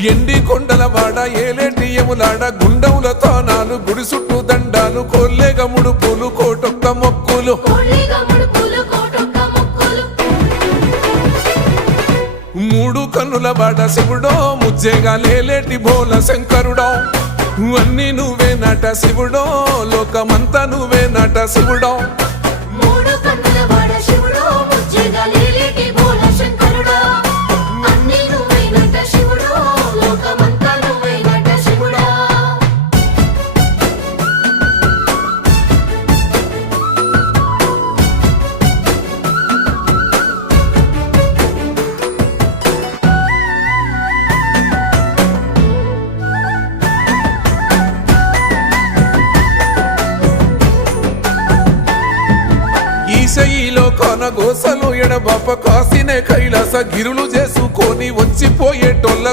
ఎండి కొండల వాడ ఏలేటి యములాడ గుండముల తానాలు గుడి చుట్టూ దండాలు కొల్లేగ ముడుపులు కోటొక్క మొక్కులు మూడు కన్నుల వాడ శివుడో ముజ్జేగా లేలేటి బోల శంకరుడో అన్ని నువ్వే నట శివుడో లోకమంతా నువ్వే నట శివుడో ఈశయిలో కొన గోసలు ఎడబాప కాసినే కైలాస గిరులు చేసుకొని వచ్చిపోయేటోళ్ళ